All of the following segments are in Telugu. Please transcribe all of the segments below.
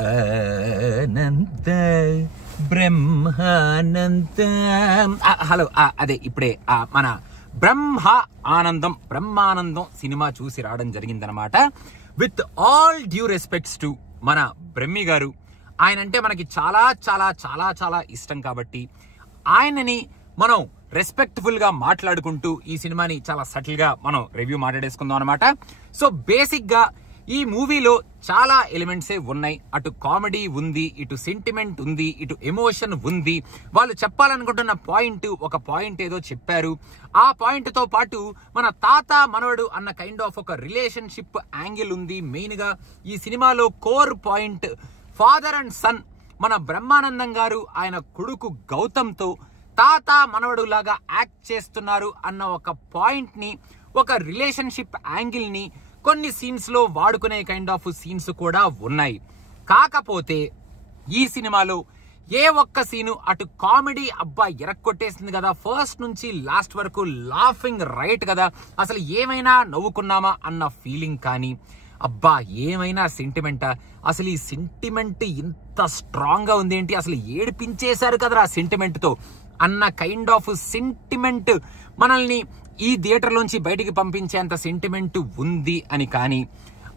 అనంత బ్రహ్మానంద. హలో, అదే ఇప్పుడే మన బ్రహ్మానందం సినిమా చూసి రావడం జరిగిందనమాట. With all due respects to మన బ్రహ్మి గారు. ఆయన అంటే మనకి చాలా చాలా చాలా చాలా ఇష్టం కాబట్టి ఆయనని మనం రెస్పెక్ట్ఫుల్ గా మాట్లాడుకుంటూ ఈ సినిమాని చాలా సటిల్ గా మనం రివ్యూ మాట్లాడేసుకుందాం అనమాట. సో బేసిక్ గా ఈ మూవీలో చాలా ఎలిమెంట్సే ఉన్నాయి. అటు కామెడీ ఉంది, ఇటు సెంటిమెంట్ ఉంది, ఇటు ఎమోషన్ ఉంది. వాళ్ళు చెప్పాలనుకుంటున్న ఒక పాయింట్ ఏదో చెప్పారు. ఆ పాయింట్ తో పాటు మన తాత మనవడు అన్న కైండ్ ఆఫ్ ఒక రిలేషన్షిప్ యాంగిల్ ఉంది. మెయిన్ గా ఈ సినిమాలో core point father and son. మన బ్రహ్మానందం గారు ఆయన కొడుకు గౌతమ్తో తాత మనవడు లాగా యాక్ట్ చేస్తున్నారు అన్న ఒక పాయింట్ ని, ఒక రిలేషన్షిప్ యాంగిల్ ని కొన్ని సీన్స్ లో వాడుకునే కైండ్ ఆఫ్ సీన్స్ కూడా ఉన్నాయి. కాకపోతే ఈ సినిమాలో ఏ ఒక్క సీను అటు కామెడీ అబ్బా ఎరక్కొట్టేసింది కదా, ఫస్ట్ నుంచి లాస్ట్ వరకు లాఫింగ్ రైట్ కదా, అసలు ఏమైనా నవ్వుకున్నామా అన్న ఫీలింగ్ కానీ, అబ్బా ఏమైనా సెంటిమెంటా, అసలు ఈ సెంటిమెంట్ ఇంత స్ట్రాంగ్ గా ఉంది ఏంటి, అసలు ఏడిపించేశారు కదరా సెంటిమెంట్ తో అన్న కైండ్ ఆఫ్ సెంటిమెంట్ మనల్ని ఈ థియేటర్ లోంచి బయటికి పంపించేంత సెంటిమెంట్ ఉంది అని. కానీ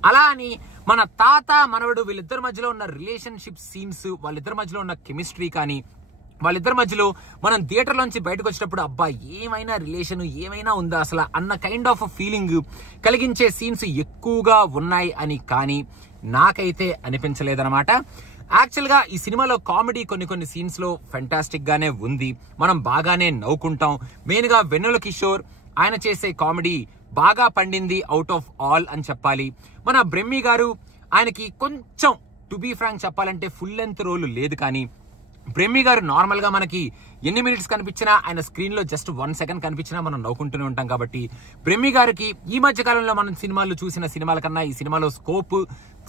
అలా అని మన తాత మనవడు వీళ్ళిద్దరి మధ్యలో ఉన్న రిలేషన్షిప్ సీన్స్, వాళ్ళిద్దరి మధ్యలో ఉన్న కెమిస్ట్రీ కానీ, వాళ్ళిద్దరి మధ్యలో మనం థియేటర్ లోంచి బయటకు వచ్చినప్పుడు అబ్బా ఏమైనా రిలేషన్ ఏమైనా ఉందా అసలు అన్న కైండ్ ఆఫ్ ఫీలింగ్ కలిగించే సీన్స్ ఎక్కువగా ఉన్నాయి అని కానీ నాకైతే అనిపించలేదన్నమాట. యాక్చువల్ గా ఈ సినిమాలో కామెడీ కొన్ని సీన్స్ లో ఫెంటాస్టిక్ గానే ఉంది. మనం బాగానే నవ్వుకుంటాం. మెయిన్ గా వెన్నెల కిషోర్ ఆయన చేసే కామెడీ బాగా పండింది అవుట్ ఆఫ్ ఆల్ అని చెప్పాలి. మన బ్రహ్మి గారు ఆయనకి కొంచెం టు బీ ఫ్రాంక్ చెప్పాలంటే ఫుల్ లెంత్ రోల్ లేదు. కానీ బ్రహ్మి గారు నార్మల్ గా మనకి ఎన్ని మినిట్స్ కనిపించినా, ఆయన స్క్రీన్ లో జస్ట్ 1 సెకండ్ కనిపించినా మనం నవ్వుకుంటూనే ఉంటాం. కాబట్టి బ్రహ్మి గారికి ఈ మధ్య కాలంలో మనం సినిమాలు చూసిన సినిమాల కన్నా ఈ సినిమాలో స్కోప్,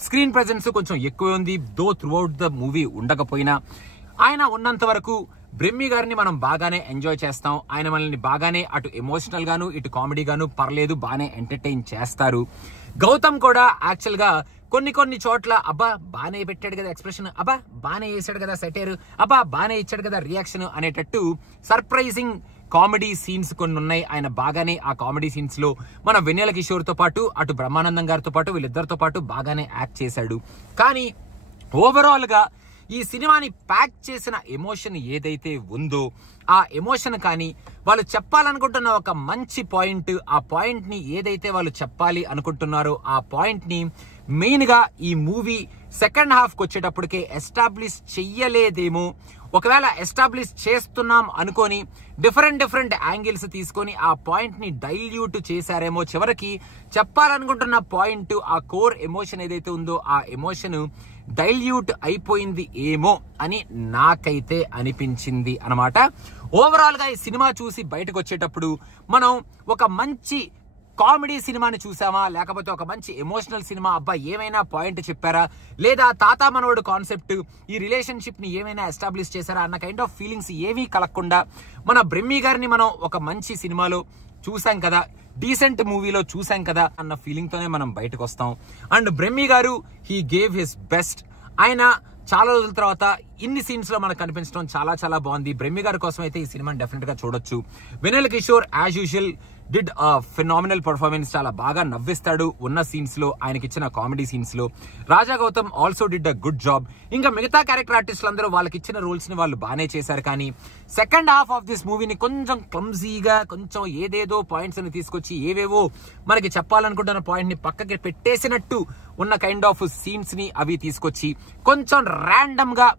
స్క్రీన్ ప్రెజెన్స్ కొంచెం ఎక్కువ ఉంది. దో త్రూ అవుట్ ద మూవీ ఉండకపోయినా ఆయన ఉన్నంత వరకు బ్రహ్మి గారిని మనం బాగానే ఎంజాయ్ చేస్తాం. ఆయన మనల్ని బాగానే అటు ఎమోషనల్ గాను ఇటు కామెడీ గాను పర్లేదు బాగానే ఎంటర్టైన్ చేస్తారు. గౌతమ్ కూడా యాక్చువల్ గా కొన్ని చోట్ల అబ్బా బానే పెట్టాడు కదా ఎక్స్ప్రెషన్, అబ్బా బానే వేసాడు కదా సెటైర్, అబ్బా బానే ఇచ్చాడు కదా రియాక్షన్ అనేటట్టు సర్ప్రైజింగ్ కామెడీ సీన్స్ కొన్ని ఉన్నాయి. ఆయన బాగానే ఆ కామెడీ సీన్స్ లో మన వెన్నెల కిషోర్ తో పాటు అటు బ్రహ్మానందం గారితో పాటు వీళ్ళిద్దరితో పాటు బాగానే యాక్ట్ చేశాడు. కానీ ఓవరాల్ గా ఈ సినిమాని ప్యాక్ చేసిన ఎమోషన్ ఏదైతే ఉందో ఆ ఎమోషన్ కానీ, వాళ్ళు చెప్పాలనుకుంటున్న ఒక మంచి పాయింట్, ఆ పాయింట్ ని ఏదైతే వాళ్ళు చెప్పాలి అనుకుంటున్నారో ఆ పాయింట్ ని మెయిన్ గా ఈ మూవీ సెకండ్ హాఫ్ కి వచ్చేటప్పటికే ఎస్టాబ్లిష్ చెయ్యలేదేమో. ఒకవేళ ఎస్టాబ్లిష్ చేస్తున్నాం అనుకొని డిఫరెంట్ యాంగిల్స్ తీసుకొని ఆ పాయింట్ ని డైల్యూట్ చేశారేమో. చివరికి చెప్పాలనుకుంటున్న పాయింట్, ఆ కోర్ ఎమోషన్ ఏదైతే ఉందో ఆ ఎమోషన్ డైల్యూట్ అయిపోయింది ఏమో అని నాకైతే అనిపించింది అనమాట. ఓవరాల్ గా ఈ సినిమా చూసి బయటకు వచ్చేటప్పుడు మనం ఒక మంచి కామెడీ సినిమాని చూసామా, లేకపోతే ఒక మంచి ఎమోషనల్ సినిమా, అబ్బా ఏమైనా పాయింట్ చెప్పారా, లేదా తాత మనవడు కాన్సెప్ట్ ఈ రిలేషన్షిప్ ని ఏమైనా ఎస్టాబ్లిష్ చేశారా అన్న కైండ్ ఆఫ్ ఫీలింగ్స్ ఏమీ కలగకుండా మన బ్రహ్మి గారిని మనం ఒక మంచి సినిమాలో చూసాం కదా, డీసెంట్ మూవీలో చూసాం కదా అన్న ఫీలింగ్ తోనే మనం బయటకు వస్తాం. అండ్ బ్రహ్మి గారు హీ గేవ్ హిస్ బెస్ట్. ఆయన చాలా రోజుల తర్వాత ఇన్ని సీన్స్ లో మనకు కనిపించడం చాలా చాలా బాగుంది. బ్రహ్మి గారి కోసం అయితే ఈ సినిమాని డెఫినెట్ గా చూడొచ్చు. Vennela Kishore as usual did phenomenal performance, చాలా బాగా నవ్విస్తాడు ఉన్న సీన్స్ లో, ఆయనకి ఇచ్చిన కామెడీ సీన్స్ లో. Raja Gautham also did a good job. ఇంకా మిగతా క్యారెక్టర్ ఆర్టిస్టులు అందరూ వాళ్ళకి ఇచ్చిన రోల్స్ ని వాళ్ళు బాగానే చేశారు. కానీ సెకండ్ హాఫ్ ఆఫ్ దిస్ మూవీని కొంచెం క్లమ్జీగా, కొంచెం ఏదేదో పాయింట్స్ ని తీసుకొచ్చి ఏవేవో మనకి చెప్పాలనుకుంటున్న పాయింట్ ని పక్కకి పెట్టేసినట్టు ఉన్న కైండ్ ఆఫ్ సీన్స్ ని అవి తీసుకొచ్చి కొంచెం ర్యాండమ్ గా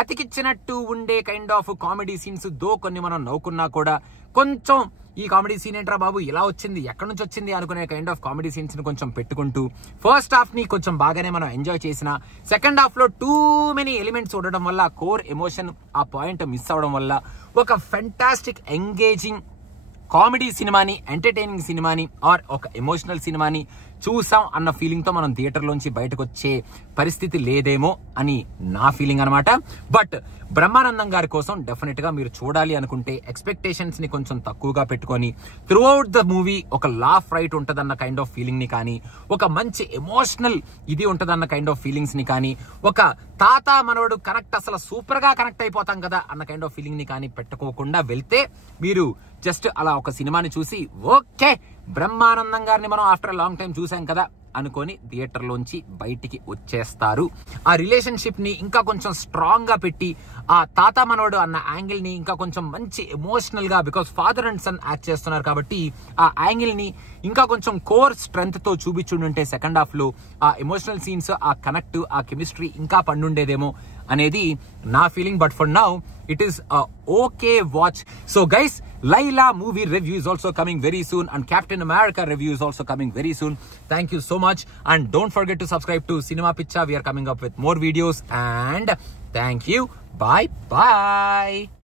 అతికిచ్చినట్టు ఉండే కైండ్ ఆఫ్ కామెడీ సీన్స్ దో కొన్ని మనం నవ్వుకున్నా కూడా కొంచెం ఈ కామెడీ సీన్ ఏంట్రా బాబు ఇలా వచ్చింది, ఎక్కడి నుంచి వచ్చింది అనుకునే కైండ్ ఆఫ్ కామెడీ సీన్స్ ని కొంచెం పెట్టుకుంటూ ఫస్ట్ హాఫ్ ని కొంచెం బాగానే మనం ఎంజాయ్ చేసిన, సెకండ్ హాఫ్ లో టూ మెనీ ఎలిమెంట్స్ ఉండడం వల్ల, కోర్ ఎమోషన్ ఆ పాయింట్ మిస్ అవడం వల్ల ఒక ఫెంటాస్టిక్ ఎంగేజింగ్ కామెడీ సినిమాని, ఎంటర్టైనింగ్ సినిమాని ఆర్ ఒక ఎమోషనల్ సినిమాని చూసాం అన్న ఫీలింగ్ తో మనం థియేటర్ లోంచి బయటకు వచ్చే పరిస్థితి లేదేమో అని నా ఫీలింగ్ అనమాట. బట్ బ్రహ్మానందం గారి కోసం డెఫినెట్ గా మీరు చూడాలి అనుకుంటే ఎక్స్పెక్టేషన్స్ ని కొంచెం తక్కువగా పెట్టుకొని త్రూ అవుట్ ద మూవీ ఒక లాఫ్ రైట్ ఉంటదన్న కైండ్ ఆఫ్ ఫీలింగ్ ని కానీ, ఒక మంచి ఎమోషనల్ ఇది ఉంటదన్న కైండ్ ఆఫ్ ఫీలింగ్స్ ని కానీ, ఒక తాత మనవడు కనెక్ట్ అసలు సూపర్ గా కనెక్ట్ అయిపోతాం కదా అన్న కైండ్ ఆఫ్ ఫీలింగ్ ని కానీ పెట్టుకోకుండా వెళ్తే మీరు జస్ట్ అలా ఒక సినిమాని చూసి ఓకే బ్రహ్మానందం గారిని మనం ఆఫ్టర్ లాంగ్ టైం చూసాం కదా అనుకొని థియేటర్ లోంచి బయటికి వచ్చేస్తారు. ఆ రిలేషన్షిప్ ని ఇంకా కొంచెం స్ట్రాంగ్ గా పెట్టి ఆ తాత మనవడు అన్న యాంగిల్ ని ఇంకా కొంచెం మంచి ఎమోషనల్ గా, because father and son act చేస్తున్నారు కాబట్టి ఆ యాంగిల్ ని ఇంకా కొంచెం కోర్ స్ట్రెంగ్త్ తో చూపించుంటే సెకండ్ హాఫ్ లో ఆ ఎమోషనల్ సీన్స్, ఆ కనెక్ట్, ఆ కెమిస్ట్రీ ఇంకా పండుండేదేమో అనేది నా feeling. But for now it is a okay watch. So guys, Laila movie review is also coming very soon and Captain America review is also coming very soon. Thank you so much and don't forget to subscribe to Cinema Picha. We are coming up with more videos and thank you. Bye bye.